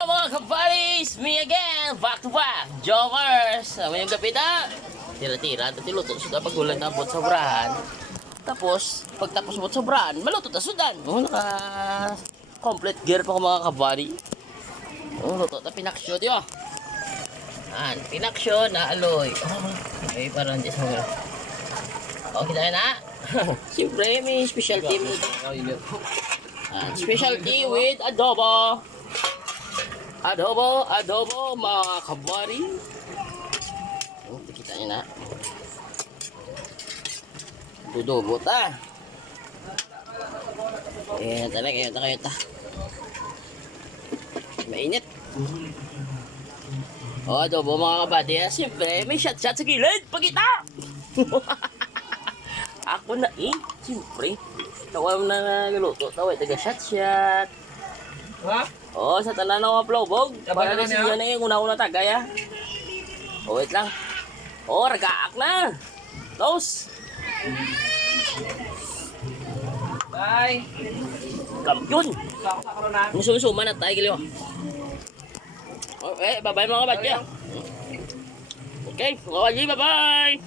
Mga kabadis, me again, back to back, Jokers. Ngayong gabi na, tira-tira, tiluto suda pagulan na bot sa brahan. Tapos, pagtapos bot sa brahan, maluto na sudan. Complete gear pa ko mga kabadi. Luto na pinaksyo diyo. Pinaksyo na aloy. Okay, parang di sa mga. Okay tayo na. Siyempre, may specialty mo. Specialty with adobo. Adobo, mga kabari. Kita nyo na. Dudobo ta. Kayo ta. Mainit. Adobo mga kabady. Siyempre, may shot sa gilid. Pagkita! Ako na siyempre. Tawag na naluto. Tawag, taga-shot. Ha? Sa tanan ng mga plobog. Para na siya na yung una-una tagay ha. Wait lang. Ragaak na. Tos. Bye. Kampiyon. Sakto na. Musum-suman na tayo giliw. Okay, bye-bye mga kabadya. Okay, mga kabadya, bye-bye.